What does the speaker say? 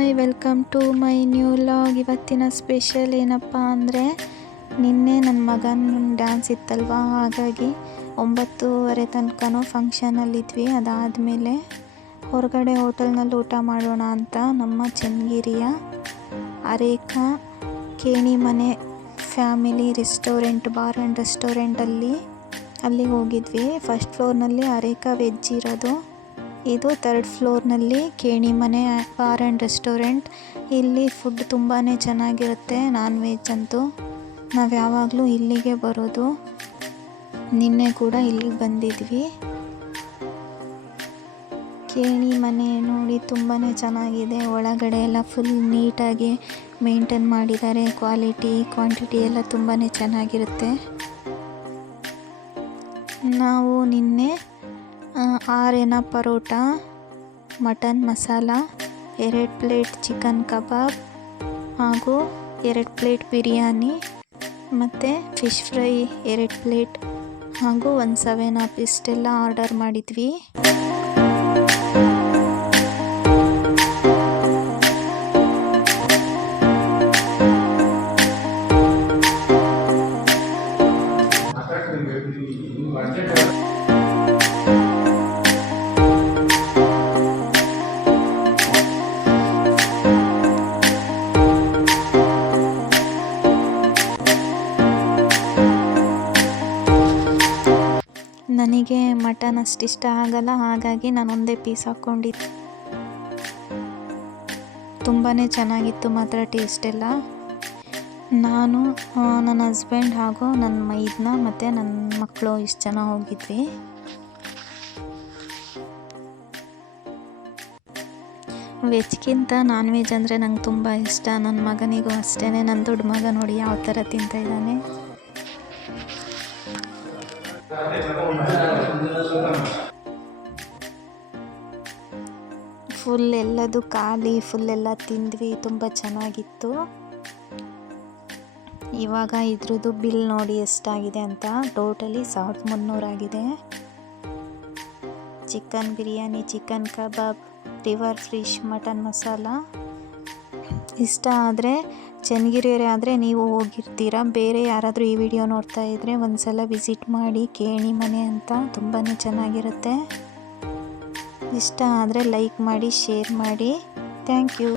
Hi, welcome to my new log. ಇವತ್ತಿನ special ಏನಪ್ಪ ಅಂದರೆ, ನಿನ್ನೆ ನನ್ನ ಮಗನ ಡ್ಯಾನ್ಸ್ ಇತ್ತಲ್ವ, ಹಾಗಾಗಿ 9:30 ತನಕ ಫಂಕ್ಷನಲ್ಲಿದ್ವಿ. ಅದಾದಮೇಲೆ ಹೊರಗಡೆ ಹೋಟೆಲ್ನಲ್ಲಿ ಊಟ ಮಾಡೋಣ ಅಂತ ನಮ್ಮ ಚನ್ನಗಿರಿಯ areca Kenimane family restaurant, bar and ರೆಸ್ಟೋರೆಂಟಲ್ಲಿ ಅಲ್ಲಿಗೆ ಹೋಗಿದ್ವಿ. ಫಸ್ಟ್ ಫ್ಲೋರ್ನಲ್ಲಿ ಅರೇಕಾ ವೆಜ್ ಇರೋದು, ಇದು 3rd ಫ್ಲೋರ್ನಲ್ಲಿ ಕೇಣಿಮನೆ ಬಾರ್ ಆ್ಯಂಡ್ ರೆಸ್ಟೋರೆಂಟ್. ಇಲ್ಲಿ ಫುಡ್ ತುಂಬಾ ಚೆನ್ನಾಗಿರುತ್ತೆ, ನಾನ್ ವೆಜ್ ಅಂತೂ. ನಾವು ಯಾವಾಗಲೂ ಇಲ್ಲಿಗೆ ಬರೋದು. ನಿನ್ನೆ ಕೂಡ ಇಲ್ಲಿಗೆ ಬಂದಿದ್ವಿ. ಕೇಣಿಮನೆ ನೋಡಿ ತುಂಬಾ ಚೆನ್ನಾಗಿದೆ. ಒಳಗಡೆ ಎಲ್ಲ ಫುಲ್ ನೀಟಾಗಿ ಮೇಂಟೈನ್ ಮಾಡಿದ್ದಾರೆ. ಕ್ವಾಂಟಿಟಿ ಎಲ್ಲ ತುಂಬಾ ಚೆನ್ನಾಗಿರುತ್ತೆ. ನಾವು ನಿನ್ನೆ 6 parotta, mutton masala, 2 plate chicken kebab ಹಾಗೂ 2 ಪ್ಲೇಟ್ ಬಿರಿಯಾನಿ ಮತ್ತು ಫಿಶ್ ಫ್ರೈ 2 ಪ್ಲೇಟ್ ಹಾಗೂ 1 7 ಅಪ್ ಇಷ್ಟೆಲ್ಲ ಆರ್ಡರ್ ಮಾಡಿದ್ವಿ. ನನಗೆ ಮಟನ್ ಅಷ್ಟು ಇಷ್ಟ ಆಗಲ್ಲ, ಹಾಗಾಗಿ ನಾನು ಒಂದೇ ಪೀಸ್ ಹಾಕ್ಕೊಂಡಿದ್ದೆ. ತುಂಬಾ ಚೆನ್ನಾಗಿತ್ತು ಮಾತ್ರ ಟೇಸ್ಟ್ ಎಲ್ಲ. ನಾನು, ನನ್ನ ಹಸ್ಬೆಂಡ್ ಹಾಗೂ ನನ್ನ ಮೈದ್ನ ಮತ್ತು ನನ್ನ ಮಕ್ಕಳು ಇಷ್ಟು ಜನ ಹೋಗಿದ್ವಿ. ವೆಜ್ಗಿಂತ ನಾನ್ ವೆಜ್ ಅಂದರೆ ನಂಗೆ ತುಂಬ ಇಷ್ಟ. ನನ್ನ ಮಗನಿಗೂ ಅಷ್ಟೇ. ನನ್ನ ದೊಡ್ಡ ಮಗ ನೋಡಿ ಯಾವ ಥರ ತಿಂತಾಯಿದ್ದಾನೆ. ಫುಲ್ ಎಲ್ಲದು ಖಾಲಿ, ಫುಲ್ಲೆಲ್ಲ ತಿಂದ್ವಿ. ತುಂಬ ಚೆನ್ನಾಗಿತ್ತು. ಇವಾಗ ಇದ್ರದ್ದು ಬಿಲ್ ನೋಡಿ ಎಷ್ಟಾಗಿದೆ ಅಂತ. ಟೋಟಲಿ 1300 ಆಗಿದೆ. ಚಿಕನ್ ಬಿರಿಯಾನಿ, ಚಿಕನ್ ಕಬಾಬ್, ರಿವರ್ ಫಿಶ್, ಮಟನ್ ಮಸಾಲ. ಇಷ್ಟ ಆದರೆ, ಚನ್ನಗಿರಿಯವರೇ ಆದರೆ ನೀವು ಹೋಗಿರ್ತೀರ. ಬೇರೆ ಯಾರಾದರೂ ಈ ವಿಡಿಯೋ ನೋಡ್ತಾ ಇದ್ದರೆ ಒಂದ್ಸಲ ವಿಸಿಟ್ ಮಾಡಿ. ಕೇಣಿಮನೆ ಅಂತ ತುಂಬಾ ಚೆನ್ನಾಗಿರುತ್ತೆ. ಇಷ್ಟ ಆದರೆ ಲೈಕ್ ಮಾಡಿ, ಶೇರ್ ಮಾಡಿ. Thank you.